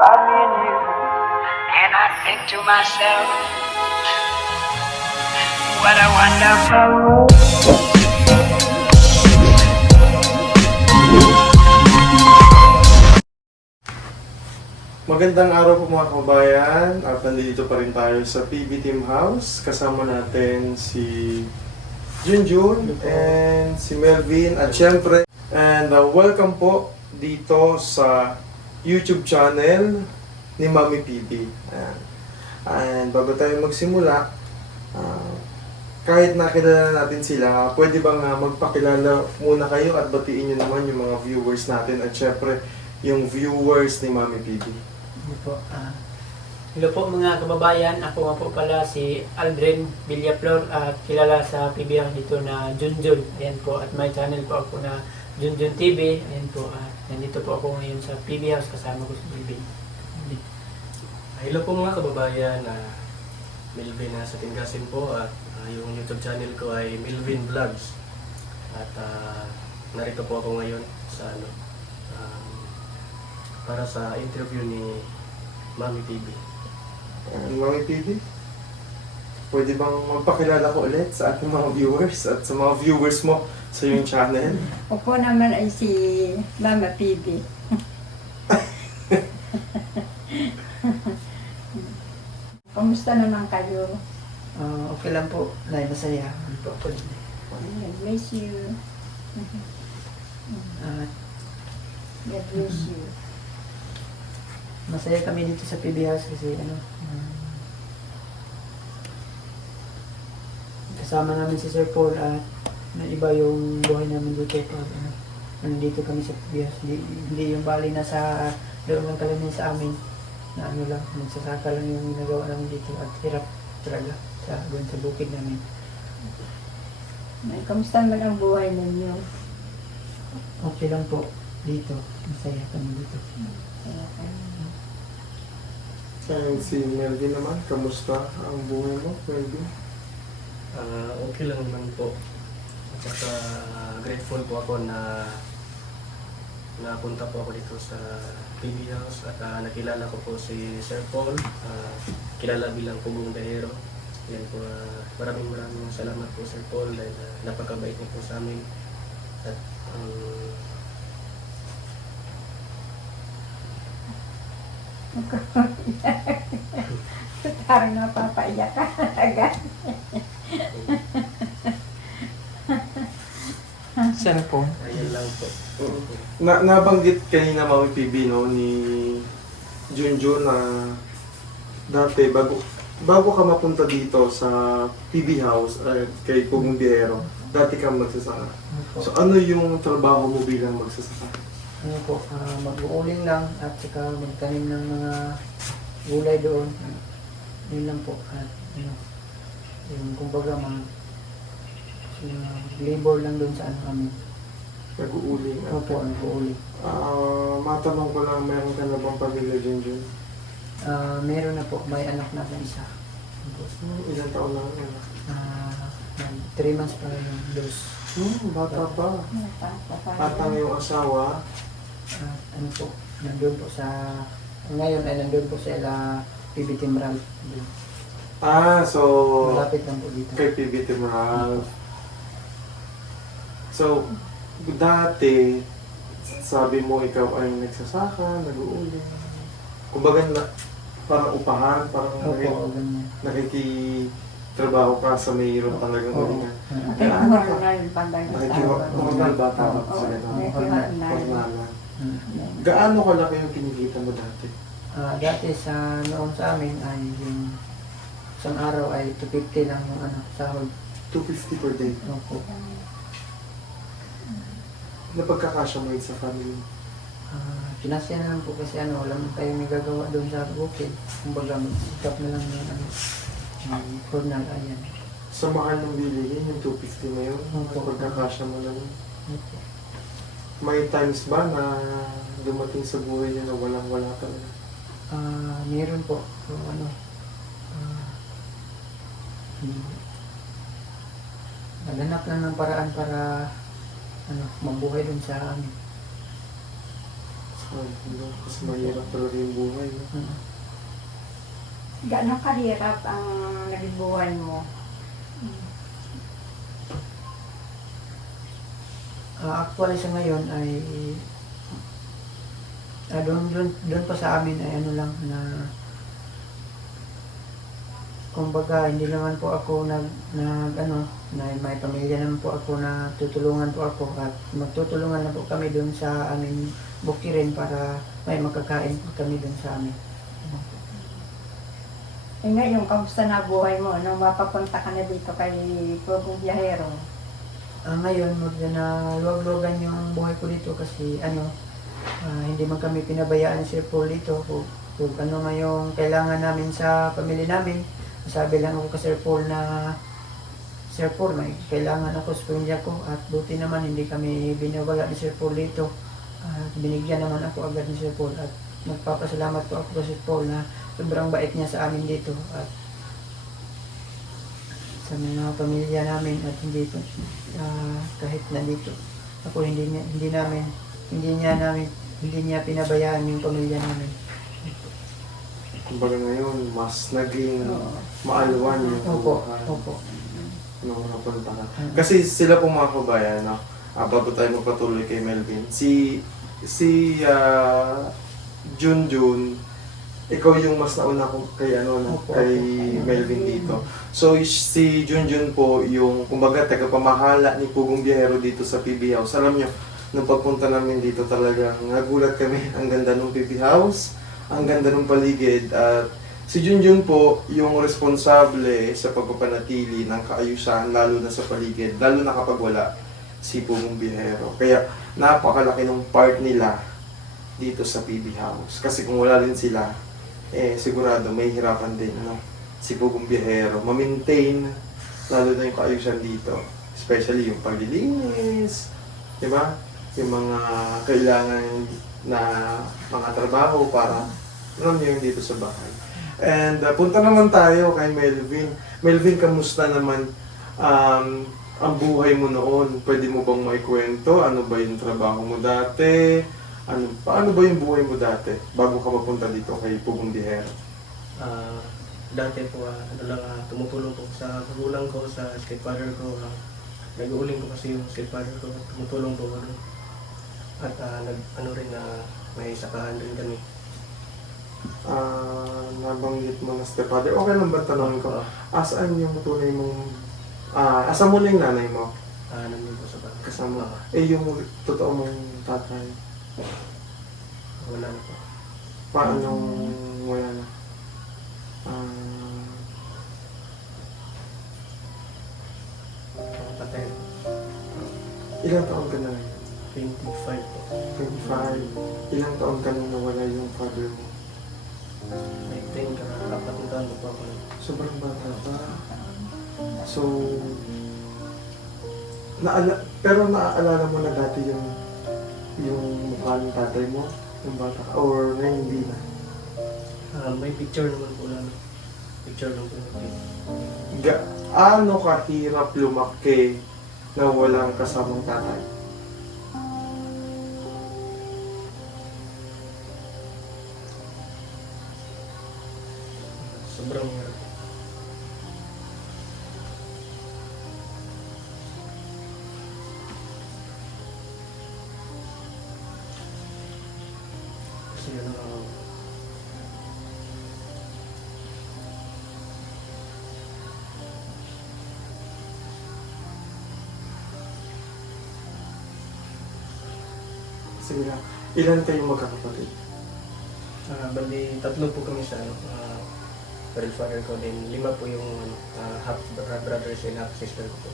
by me and you. And I think to myself, what a wonderful world. Magandang araw po mga kababayan at nandito pa rin tayo sa PB Team House. Kasama natin si Junjun and si Melvin at syempre welcome po dito sa YouTube channel ni Mami PB. Ayan. And bago tayo magsimula, kahit nakilala natin sila, pwede bang magpakilala muna kayo at batiin nyo naman yung mga viewers natin at syempre yung viewers ni Mami PB. Hello po. Hello po mga kababayan. Ako nga po pala si Aldrin Villaflor at kilala sa PB House dito na Junjun. Ayan po. At may channel po ako na Junjun TV. Ayan po. At nandito po ako ngayon sa PB House kasama ko si Melvin. Hello po mga kababayan, Melvin sa Tingasin po at yung YouTube channel ko ay Melvin Vlogs. At narito po ako ngayon sa para sa interview ni Mami TV. Mami PB, pwede bang magpakilala ko ulit sa ating mga viewers at sa mga viewers mo sa iyong channel? Ako naman ay si Mama PB. Kamusta naman kayo? Okay lang po. Masaya. God Bless you. God bless you. masaya kami dito sa PB House kasi kasama namin si Sir Paul at iba yung buhay namin dito pag nandito kami sa PB House. Hindi yung bali na sa loob ng kalamin sa amin na lang, nagsasaka lang yung ginagawa namin dito at hirap talaga doon sa bukid namin. Kamusta naman ang buhay ninyo? Okay lang po dito. Masaya kami dito. And si Melvin naman, kamusta ang buhay mo, Melvin? Okay lang naman po. At saka grateful po ako na napunta po ako dito sa PB House at nakilala ko po si Sir Paul, kilala bilang Pugong Dahero. Yan po, maraming salamat po Sir Paul dahil napakabait niyo po sa amin. At Parang napapaiyak ka agad. Sir Paul? ayun lang po. Nabanggit kanina Mami PB no, ni Junjun na dati bago ka mapunta dito sa PB House kay Pugong Dahero, dati ka magsasaka. So ano yung trabaho mo bilang magsasaka? Mag-uuling lang at saka magtanim ng mga gulay doon. Yun lang po. At yung kumbaga labor lang doon sa kami. Nag-uuling? Opo, nag-uuling. Matanong ko lang, meron ka na bang pamilya Junjun? Meron na po, may anak na akong isa. Ilang taon lang yan? 3 months pa yung dos. Bata pa. Patang yung asawa. Nandun po sa, ngayon ay nandun po sa PB Team Ralph. So Malapit lang po dito. kay PB Team Ralph. So, dati, sabi mo ikaw ay nagsasaka, nag-uuling. Kumbaga, parang upahan, parang Opo, ganyan. nakikitrabaho ka sa mayroon talagang ulingan. Hormonal pandang Hormonal bata ka sa Hormonal. Gaano kalaki yung kinikita mo dati? Dati noon sa amin ay yung isang araw ay 250 lang yung sahod. 250 per day. Opo. Napagkakasya mo yun sa family? Pinasya na lang po kasi wala man tayong magagawa doon sa bukid. Kumbaga, mag-sikap na lang ng journal, ayan. Sa mahal ng bilihin, yung 250 na yun, Opo. napagkakasya mo lang yun. Opo. May times ba na dumating sa buhay niyo na walang-wala talaga? Meron po. So, naghanap lang ng paraan para mabuhay dun sa amin. Kasi mahirap talaga yung buhay. No? Gaano kahirap ang naging buhay mo? Actually sa ngayon ay doon pa sa amin ay ano lang na kumbaga hindi naman po ako na may pamilya naman po ako na tutulungan po ako at magtutulungan na po kami doon sa aming bukirin para may makakain po kami doon sa amin. Eh ngayon, kamusta na buhay mo? Nung mapapunta ka na dito kay Pugong Biyahero? Ngayon, na luwag-luwagan yung buhay ko dito kasi hindi man kami pinabayaan ni Sir Paul dito kung ano man yung kailangan namin sa pamilya namin. Sabi lang ako kay Sir Paul na Sir Paul, may kailangan ako sa pamilya ko at buti naman hindi kami binawala ni Sir Paul dito. At binigyan naman ako agad ni Sir Paul at nagpapasalamat po ako kay Sir Paul na sobrang bait niya sa amin dito at sa mga pamilya namin at hindi po kahit nandito ako hindi niya pinabayaan yung pamilya namin. Kumbaga ngayon, mas naging maalwan yung Opo, buhay. opo. Nung napunta ka. Kasi sila pong mga kabayan, no? Bago tayo magpatuloy kay Melvin. Si Junjun, ikaw yung mas nauna ko kay Opo, kay opo. Melvin dito. So si Junjun po yung kumbaga tagapamahala ni Pugong Biyahero dito sa PB House. Alam nyo, nung pagpunta namin dito talagang nagulat kami. Ang ganda ng PB House, ang ganda ng paligid at si Junjun po yung responsable sa pagpapanatili ng kaayusan lalo na sa paligid, lalo na kapag wala si Pugong Biyahero. Kaya napakalaki ng part nila dito sa PB House. Kasi kung wala rin sila, sigurado may hirapan din si Pugong Biyahero ma-maintain lalo na yung kaayusan dito. Especially yung paglilinis, di ba? Yung mga kailangan na mga trabaho para alam niyo yung dito sa bahay. And punta naman tayo kay Melvin. Melvin, kamusta naman ang buhay mo noon? Pwede mo bang maikwento? Ano ba yung trabaho mo dati? Paano ba yung buhay mo dati bago ka mapunta dito kay Pugong Biyahero? Dati po, tumutulong po sa magulang ko, sa stepfather ko. Nag-uuling ko kasi yung stepfather ko, tumutulong po ako. At may sakahan rin kami. Nabanggit mo na stepfather. Okay lang ba tanongin ko? Asaan yung tunay mong... asa mo na yung nanay mo? Nandun po sa bahay. Kasama. Yung totoo mong tatay. Wala na po. Paano wala na? Patay. Ilang taon ka na ngayon? 25 po. 25. Ilang taon ka nung nawala yung father mo? I think, 4 taon po ako. Sobrang bata pa. So, pero naaalala mo na dati yung mukha ng tatay mo, yung bata ka, or ngayon hindi na? May picture naman po lang. Picture lang po. Gaano kahirap lumaki na walang kasamang tatay? Sobrang hirap. Kasi Sige lang. Ilan kayong magkakapatid? bali, 3 po kami sa real father ko. Then 5 po yung half brothers and half sister ko po.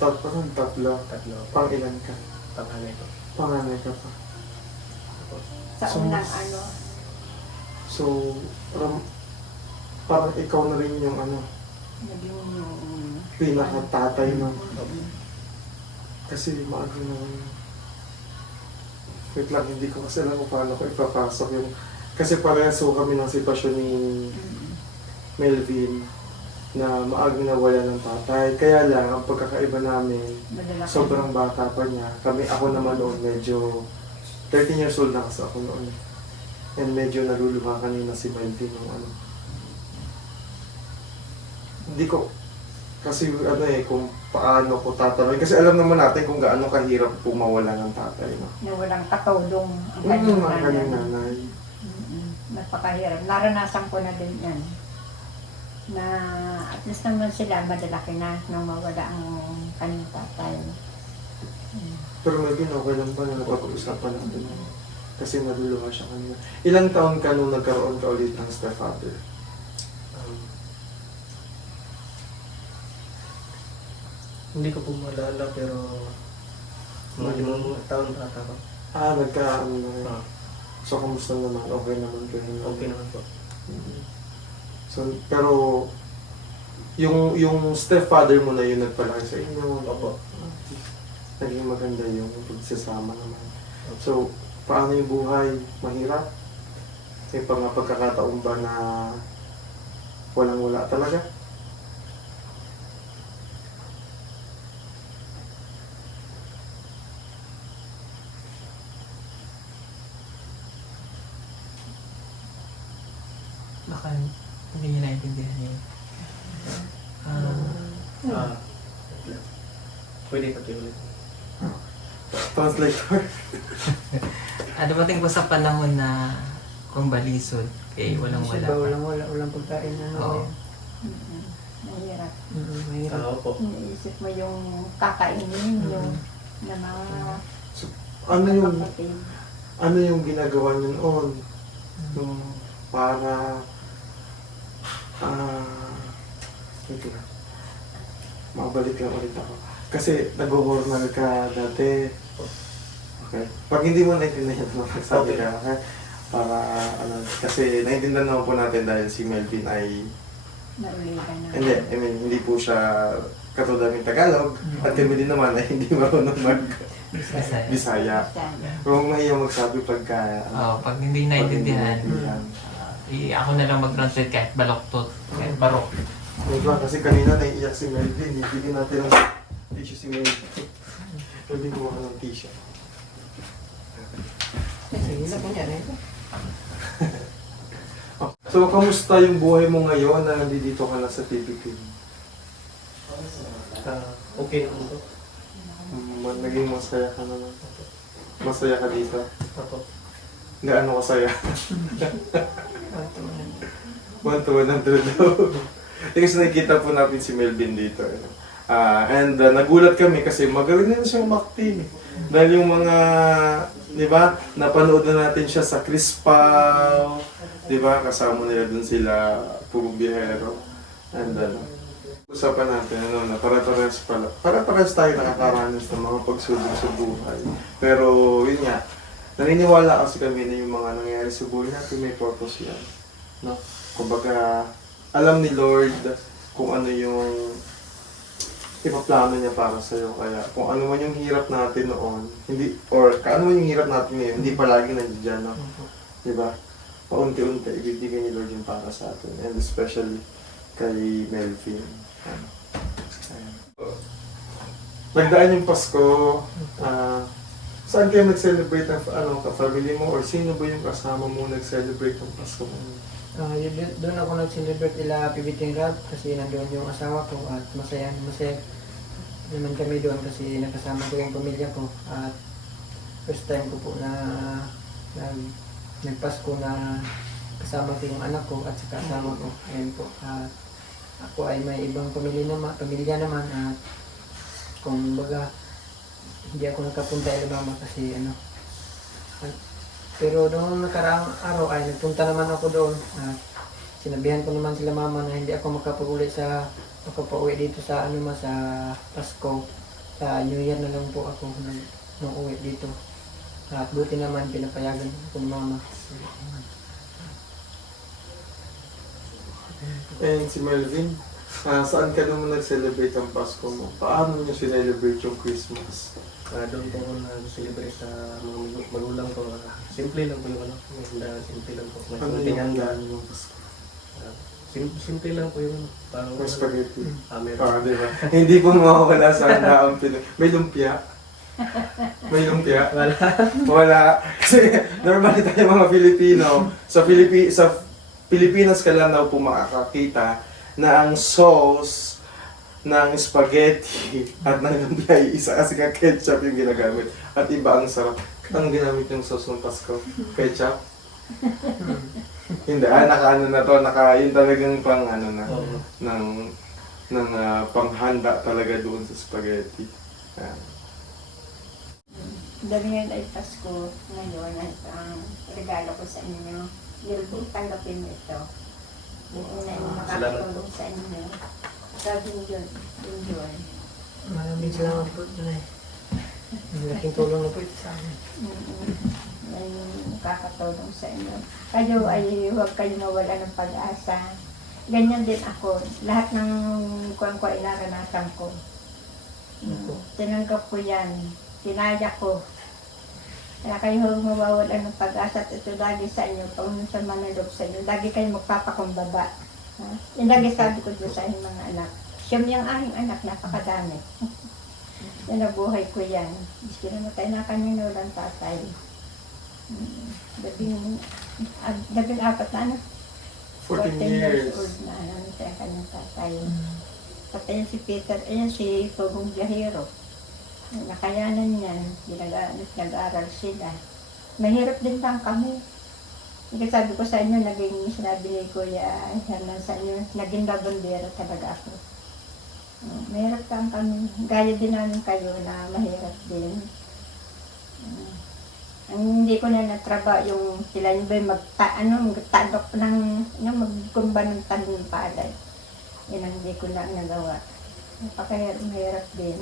Tatlo. 3. Pang ilan ka? Panganay ko. Panganay ka pa. Sa So, unang So, parang ikaw na rin yung naging pinaka-tatay ng... Kasi maaga naman. Wait lang, hindi ko kasi alam kung paano ko ipapasok yung... Kasi pareso kami ng sitwasyon ni Melvin na maagang nawala ng tatay. Kaya lang, ang pagkakaiba namin, sobrang bata pa niya. Ako naman noon medyo 13 years old na kasi ako noon. And medyo naluluha kanina si Melvin ng ano. Hindi ko, kasi ano eh, kung paano ko tatanungin. Kasi alam naman natin kung gaano kahirap po mawala ng tatay. No? Na walang katulong ang Ang kanyang kanyang nanay. nanay. Napakahirap. Naranasan ko na din yan. Na at least naman sila madalaki na nang mawala ang kanyang tatay. Pero Melvin, okay lang ba na napag-uusapan natin? Kasi naluluha siya kanina. Ilang taon ka nung nagkaroon ka ulit ng stepfather? Hindi ko po maalala pero mga limang taon ata ko. Nagkaano na rin. Ah, So, kamusta naman? Okay naman kayo? okay naman po. Mhm. So, pero yung stepfather mo na yun nagpalaki sa inyo. Opo. Naging maganda yung pagsasama naman. So, paano yung buhay? Mahirap? May mga pagkakataon ba na walang-wala talaga? Baka hindi niya naintindihan yun. Ah, pwede pati ulit. Translator? Dumating po sa panahon na kung balisod, kay walang wala Kasi ba, pa. walang pagkain na Oo. Mahirap. Mahirap. Ah, opo. Iniisip mo yung kakainin, yung na mga Ano yung, kapatid. ano yung ginagawa niyo noon? Yung para, wait lang. Makabalik lang ulit ako. Kasi nag-hormonal ka dati. Okay. Pag hindi mo naintindihan mo, magsabi ka. Okay? Para, kasi naintindihan naman po natin dahil si Melvin ay, Naulitan na. hindi, I mean, hindi po siya katulad ng Tagalog. At kami din naman ay hindi marunong Bisaya. mag-Bisaya. Bisaya. Kung mahiya magsabi pagka, Pag hindi naintindihan, naintindihan. ako na lang mag-translate kahit baloktot, kahit barok. Diba? Kasi kanina naiiyak si Melvin, bigyan natin ng tissue si Melvin. Melvin, kuha ka ng tissue. Sige na po niya. So, kamusta yung buhay mo ngayon na nandito ka na sa PBT? Okay naman po. Naging masaya ka naman. Masaya ka dito. Opo. Gaano kasaya? 1 to 100 daw. Kasi nakikita po natin si Melvin dito. Nagulat kami kasi magaling na siyang umakting. Dahil yung mga, di ba, napanood na natin siya sa Crispal, di ba, kasama nila dun sila, Puro Biyahero. And usapan natin, na para-parehas tayo nakakaranas ng mga pagsubok sa buhay. Pero, yun nga, naniniwala kasi kami na yung mga nangyayari sa buhay natin may purpose yan. No? Kumbaga, alam ni Lord kung ano yung ipaplano niya para sa'yo. Kaya kung ano man yung hirap natin noon, hindi, or kaano man yung hirap natin ngayon, hindi palagi nandiyan, no? Diba? Paunti-unti, ibibigay ni Lord yung para sa atin. And especially kay Melvin. Ayan. Nagdaan yung Pasko, saan kayo nag-celebrate ng ka-family mo? Or sino ba yung kasama mo nag-celebrate ng Pasko mo? Doon ako nag-celebrate ila PBT Rab kasi nandoon yung asawa ko at masaya naman kami doon kasi nakasama ko yung pamilya ko at first time ko po na nagpasko na kasama ko yung anak ko at saka asawa ko. Ayan po. Ako ay may ibang pamilya naman at kung baga hindi ako nakapunta ila mama kasi pero noong nakaraang araw ay nagpunta naman ako doon at sinabihan ko naman sila mama na hindi ako makapauwi dito sa sa Pasko. Sa New Year na lang po ako nang uwi dito. At buti naman pinapayagan ko ni mama. And si Melvin, saan ka naman nag-celebrate ang Pasko mo? Paano niyo celebrate yung Christmas? Doon po ako nag-celebrate sa mga magulang ko. Simple lang po yung simple lang po. May Ano konting yung handa. handa yung Pasko? Simple lang po yung parang May spaghetti. meron. Diba? Hindi po mawawala sa handa ang Pinoy. May lumpia. May lumpia? Wala. Wala. Kasi normally tayo mga Filipino, sa Pilipinas ka lang daw po makakakita na ang sauce ng spaghetti at ng lumpia ay isa kasi ka ketchup yung ginagamit. At iba ang sarap. Anong ginamit yung sauce ng Pasko? Ketchup? Hindi, naka-ano na to, yun talagang pang ano na, Oo. ng panghanda talaga doon sa spaghetti. Ayan. Dahil ngayon ay Pasko, ngayon ay ang regalo ko sa inyo. Yung tanggapin mo ito. Yung na yung makakatulong sa inyo. Sabi yun, yun. Maraming salamat po, Nay. Malaking tulong na po ito sa amin. Yan yung makakatulong sa inyo. Kayo ay huwag kayo mawala ng pag-asa. Ganyan din ako. Lahat ng kuwan ko ay naranasan ko. Tinanggap ko yan. Tinaya ko. Kaya kayo huwag mawawala ng pag-asa at ito lagi sa inyo. Pag sa manalog sa inyo, lagi kayo magpapakumbaba. Ha? Yung lagi sabi ko doon sa inyong mga anak. Siyam yung aking anak, napakadami. Yan nabuhay ko yan. Biski namatay na kanyang walang tatay. Labing apat na ano? 14 years. old na ano sa kanyang tatay. Pati yan si Peter, ayan si Tugong Biyahero. Nakayanan niyan, nag-aral sila. Mahirap din lang kami. Kasi sabi ko sa inyo, sinabi ni Kuya Hernan sa inyo, naging labandera talaga ako. Mahirap lang kami. Gaya din namin kayo na mahirap din. Ang hindi ko na natraba yung sila yung ba magtadok ng magkumba ng tanim palay. Yan ang hindi ko na nagawa. Napakahirap din.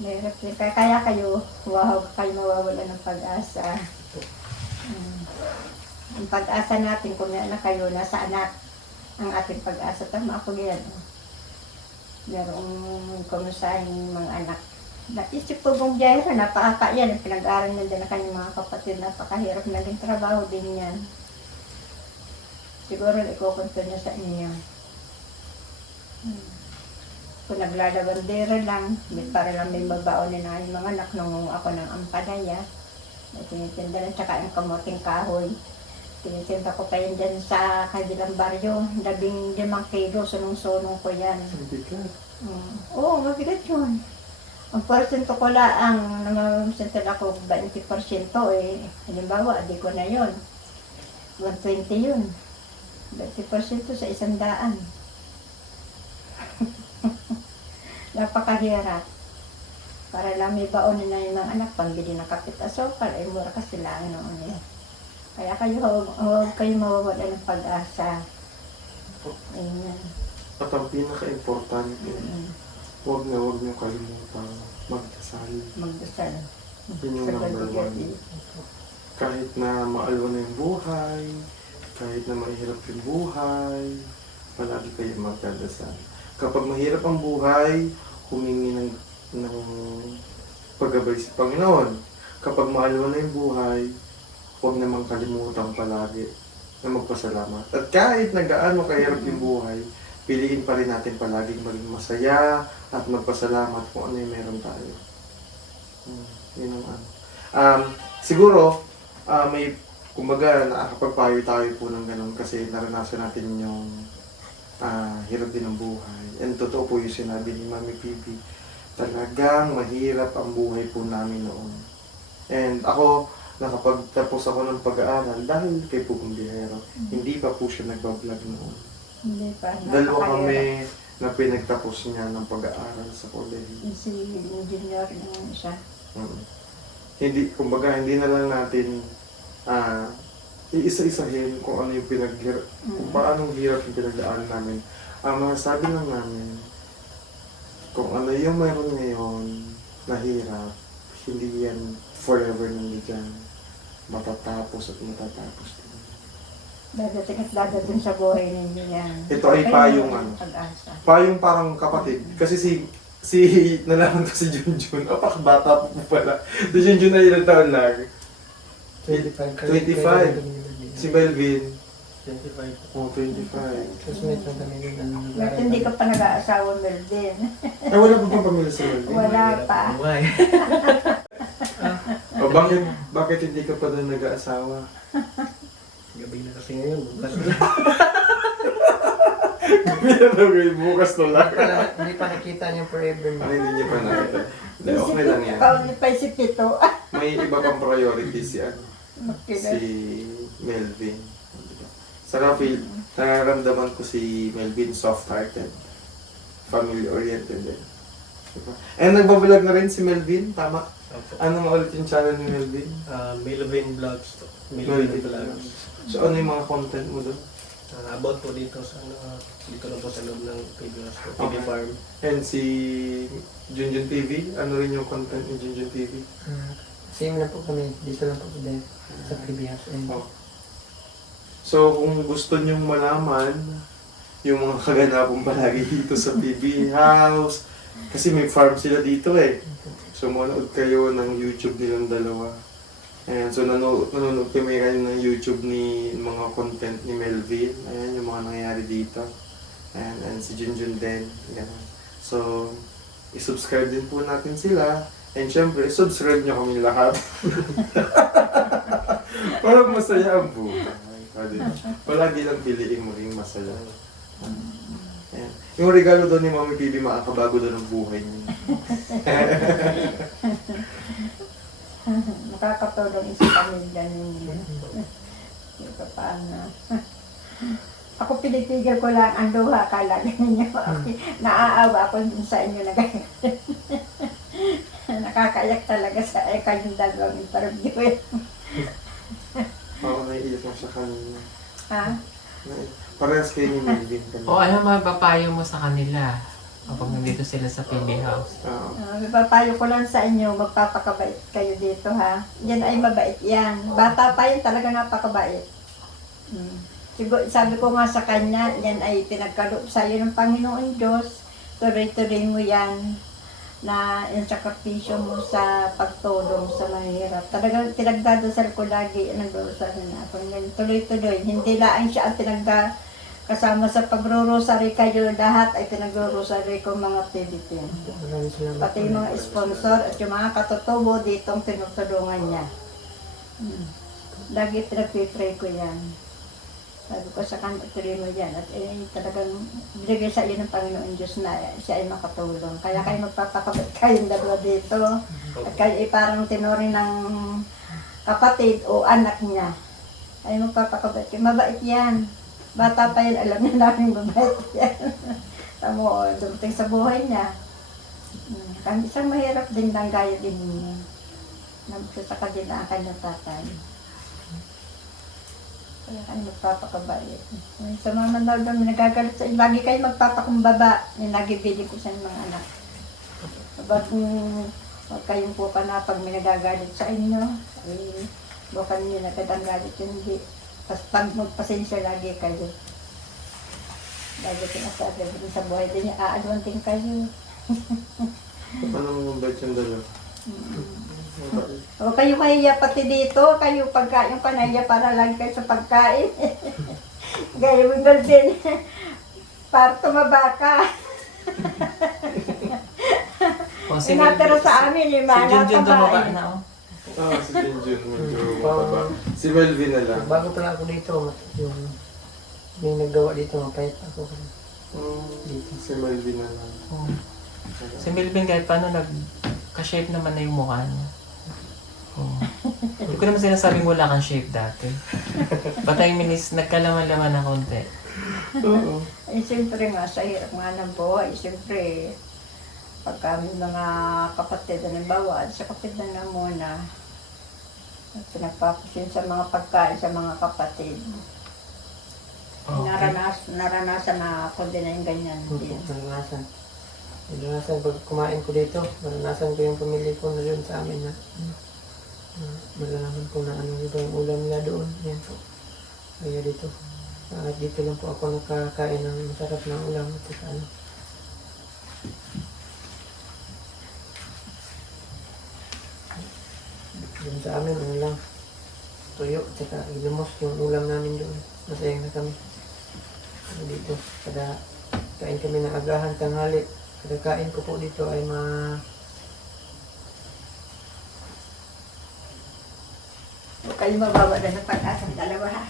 Mahirap din. Kaya kayo, huwag kayo mawawala ng pag-asa. Ang pag-asa natin, kung na kayo, nasa anak ang ating pag-asa. Tama ako yan. Merong kumusahing mga anak. Naisip ko kong Jairo, napaka yan. Pinag-aaral na din na kanyang mga kapatid. Napakahirap na din trabaho din yan. Siguro ikukunto niya sa inyo. Kung naglalabandera lang, para lang may babaonin na yung mga anak nung ako ng ampalaya. Tinitinda lang, tsaka yung kamuting kahoy. Tinitinda ko pa yun dyan sa kabilang baryo. 15 kilo, sunong-sunong ko yan. Oo, mabigat yun. Ang porsyento ko lang, namamasental ako 20% eh. Halimbawa, di ko na yun. 120 yun. 20% sa 100. Napakahirap. Para lang may baonin na yung mga anak, pambili ng kapit asukal, ay mura kasi lang noon eh. Kaya kayo, huwag kayo mawawala ng pag-asa. Ayan. At ang pinaka-importante, huwag niyo kalimutan magdasal. Magdasal. Yun yung number one. Kahit na maalwa na yung buhay, kahit na mahirap yung buhay, palagi kayo magdadasal. Kapag mahirap ang buhay, humingi ng paggabay sa Panginoon. Kapag maalwa na yung buhay, huwag namang kalimutan palagi na magpasalamat. At kahit na gaano kahirap yung buhay, piliin pa rin natin palaging maging masaya at magpasalamat kung ano yung meron tayo. Yun ang ano. Siguro, may, kumbaga, nakakapagpayo tayo po ng ganun kasi naranasan natin yung hirap din ng buhay. And totoo po yung sinabi ni Mami Pipi. Talagang mahirap ang buhay po namin noon. And ako, nakapagtapos ako ng pag-aaral dahil kay Pugong Biyahero. Hindi pa po siya nagbablog noon. Hindi pa. Dalawa kami na pinagtapos niya ng pag-aaral sa college. Si engineer naman siya. Hindi, kumbaga, hindi na lang natin iisa-isahin kung ano yung kung paano hirap yung pinagdaanan namin. Masasabi lang namin, kung ano yung mayroon ngayon na hirap, hindi yan forever nandiyan. Matatapos at matatapos din. Dadating at dadating sa buhay ninyo yan. Ito ay payong Pag-asa. Payong parang kapatid. Kasi nalaman ko si Junjun. Bata po pala. Si Junjun ay ilang taon lang. 25. 25. Si Melvin, 25. Oh, 25. Classmate lang kami din. Ba't hindi ka pa nag-aasawa, Melvin? Ay, wala pa bang pamilya sa Melvin? Wala pa. Why? O, bakit hindi ka pa doon nag-aasawa? Gabi na kasi ngayon. Bukas na. Bukas na lang. Hindi pa nakita niyo forever. Ano hindi niya pa nakita? Hindi, okay lang yan. Kauli pa si Pito. May iba pang priority si Makina. si Melvin. Saka nararamdaman ko si Melvin soft-hearted. Family-oriented din. Diba? And nagbablog na rin si Melvin, tama? Opo. Ano nga ulit yung channel ni Melvin? Melvin Vlogs. Melvin Vlogs. So ano yung mga content mo doon? About po dito sa dito na po sa loob ng PB House, PB Okay. Farm. And si Junjun TV, ano rin yung content ni Junjun TV? Same lang po kami. Dito lang po din sa previous. Oh. So kung gusto nyong malaman yung mga kaganapang palagi dito sa PB House, kasi may farm sila dito eh. So manood kayo ng YouTube nilang dalawa. Ayan, so nanonood kami kayo ng YouTube ni mga content ni Melvin. Ayan, yung mga nangyayari dito. Ayan, and si Junjun din. Ayan. So, i-subscribe din po natin sila. And syempre, subscribe nyo kami lahat. Para masaya ang buhay. Palagi lang piliin mo rin masaya. Ayan. Yung regalo doon ni Mami PB, makakabago doon ang buhay niya. Makakatulong isa pamilya ninyo. Ito paano. Ako pinitigil ko lang ang luha, kala ninyo. Naaawa ako dun sa inyo na ganyan. Nakakayak talaga sa kayong dalawang interview. Oo, naiiyak mo siya kanina. Ha? Parehas kayo ni Melvin kanina. O ano mapapayo mo sa kanila kapag nandito sila sa PB House? Oo. Papayo ko lang sa inyo, magpapakabait kayo dito ha. Yan ay mabait yan. Bata pa yan, talaga napakabait. Siguro, sabi ko nga sa kanya, yan ay pinagkaloob sa iyo ng Panginoon Diyos. Tuloy-tuloy mo yan na yung sakripisyo mo sa pagtulong sa mahirap. Talagang pinagdadasal ko lagi, nagdadasal na ako. Tuloy-tuloy, hindi lang siya ang kasama sa pagro-rosary kayo, lahat ay pinagro-rosary ko mga PBT. Maraming salamat. Pati yung mga sponsor at yung mga katutubo ditong tinutulungan niya. Lagi pinagpipray ko yan. Sabi ko sa kanya, tuloy mo yan. At talagang binigay sa iyo ng Panginoon Diyos na siya ay makatulong. Kaya kayo magpapakabit kayong dalawa dito. At kayo ay parang tinuring ng kapatid o anak niya. Ay magpapakabit kayo. Mabait yan. Bata pa yan, alam niya namin mabait yan. Tamo, dumating sa buhay niya. Kami isang mahirap din lang gaya din niya. Nagsasaka din ang kanyang tatay. Kaya kayo magpapakabait. Sa mga manaw namin nagagalit sa lagi kayo magpapakumbaba. Yung lagi bili ko sa mga anak. Ba't huwag kayong po ka na pag may nagagalit sa inyo, ay bukan niyo na ang galit yun, hindi. Pag magpasensya lagi kayo. Lagi pinasabi din sa buhay din niya, aalwanting kayo. Paano mo mabait yung dalawa? O kayo mahiya pati dito, kayo pagkain pa nahiya para lang kayo sa pagkain. Gaya mo din, para tumaba ka. O, Inatira sa amin, yung si mga Junjun tumaba natabain. na o. Si Junjun, medyo mataba. Si Melvin na lang. Bago pa lang ako dito, yung naggawa dito, mapayat ako. Si Melvin na lang. Oh. Si Melvin kahit paano nagka-shape naman na yung mukha niya. Oh. Hindi ko naman sinasabing wala kang shape dati. Patay minis, nagkalaman-laman na konti. Oo. Eh, siyempre nga, sa hirap nga ng buhay, siyempre, pag kami mga kapatid, halimbawa, sa kapatid na muna, pinagpapasin sa mga pagkain sa mga kapatid. Okay. Naranasan na ako din na yung ganyan din. Naranasan. Naranasan pag kumain ko dito, naranasan ko yung pamilya ko na doon sa amin na malalaman ko na ano iba yung ulam nila doon. Yan po. Kaya dito. Dito lang po ako nakakain ng masarap na ulam at saka ano. Doon sa amin, ano lang, tuyo, at saka ilumos yung ulam namin doon. masayang na kami. Dito, kada kain kami ng agahan tanghali. Kada kain ko po dito ay Huwag kayo mababa na ng pag-asa ng dalawa ha.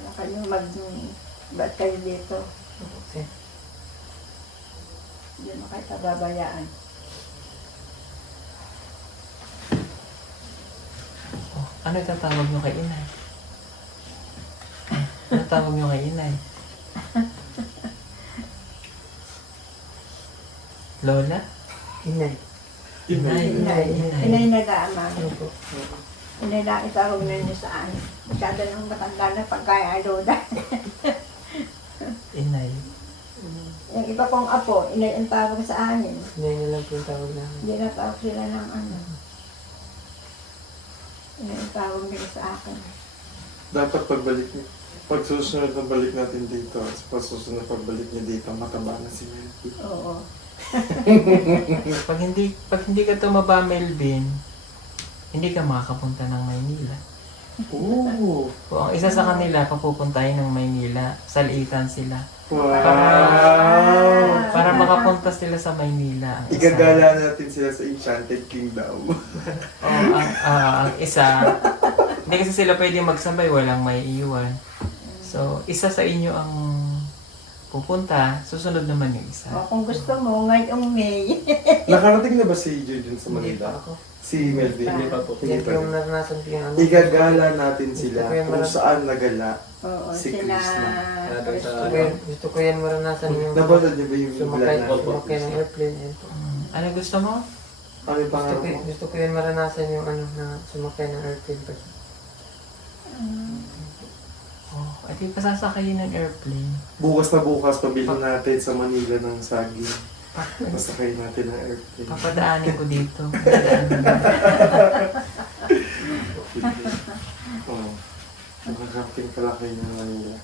Huwag kayo ba't kayo dito? Okay. Hindi mo kayo pababayaan. Oh, ano tatawag nyo kay inay? Ano tawag nyo kay inay? Lola? Inay. Inay. Inay nag-aama. Ano po? Inay na itawag na niyo sa akin. Masyado nang matanda na pagkaya aluda. Inay. Yung iba kong apo, inay ang tawag sa akin. Inay na lang po yung tawag namin. Hindi na tawag sila ng ano. Inay ang tawag nila sa akin. Dapat pag susunod na balik natin dito, pag susunod na pagbalik niya dito, mataba na si Melvin. Oo. Pag hindi ka tumaba, Melvin, hindi ka makakapunta ng Maynila. Oo! Kung ang isa sa kanila, papupuntahin ng Maynila, salitan sila. Wow! Para makapunta sila sa Maynila. Ang isa, Igagala natin sila sa Enchanted Kingdom. ang isa, hindi kasi sila pwede magsabay, walang may iwan. So, isa sa inyo ang pupunta, susunod naman yung isa. O kung gusto mo, ngayong May. Nakarating na ba si Junjun sa Hindi pa Manila? ako. Si Melvin? Hindi pa po. Yan po yung naranasan ko yung ano. Igagala natin sila Gusto ko yan kung marami. saan nagala. Oo, Si sila. Krishna. Gusto ko yan maranasan yung Nabasa niyo ba yung sumakay, vlog natin? sumakay ng airplane. Yan po. Ano gusto mo? Ano yung pangarap mo? Gusto ko yan maranasan yung ano na sumakay ng airplane. Oh, ay di pasasakayin ng airplane. Bukas na bukas, pabili natin sa Manila ng saging. Pasakay natin ng airplane. Papadaanin ko dito. Papadaanin ko. Oo. Nakakapting pala kayo ng Manila.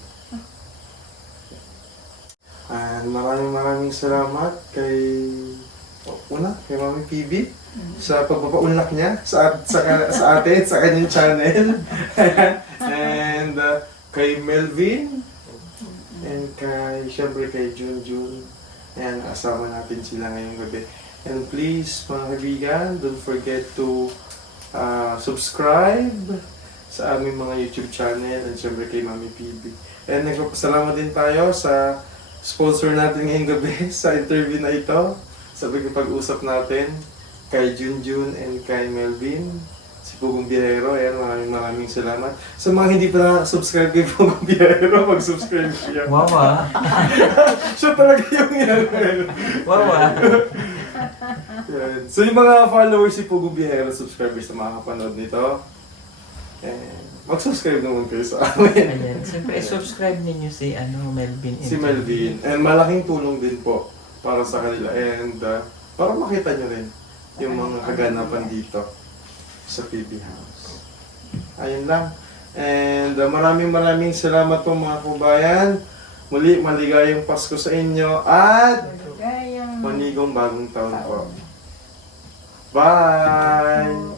And maraming salamat kay kay Mami PB sa pagpapaunlak niya sa atin, sa kanyang channel. And kay Melvin and syempre kay Junjun. Ayan, asama natin sila ngayong gabi. And please, mga kaibigan, don't forget to subscribe sa aming mga YouTube channel and syempre kay Mami PB. And nagpapasalamat din tayo sa sponsor natin ngayong gabi sa interview na ito, sa pag-usap natin kay Junjun and kay Melvin, si Pugong Biyahero. Ayan, maraming salamat. Sa mga hindi pa subscribe kay Pugong Biyahero, mag-subscribe siya. Wawa. Siya talaga yung yan. Wawa. Yan. So yung mga followers si Pugong Biyahero, subscribers na makakapanood nito, mag-subscribe naman kayo sa amin. Ayan. Siyempre, subscribe ninyo si Melvin. Si Melvin. And malaking tulong din po para sa kanila. And para makita nyo rin yung mga kaganapan dito sa PB House. Ayun lang. And maraming salamat po mga kubayan. Muli, maligayang Pasko sa inyo at Gayang manigong bagong taon po. Bye!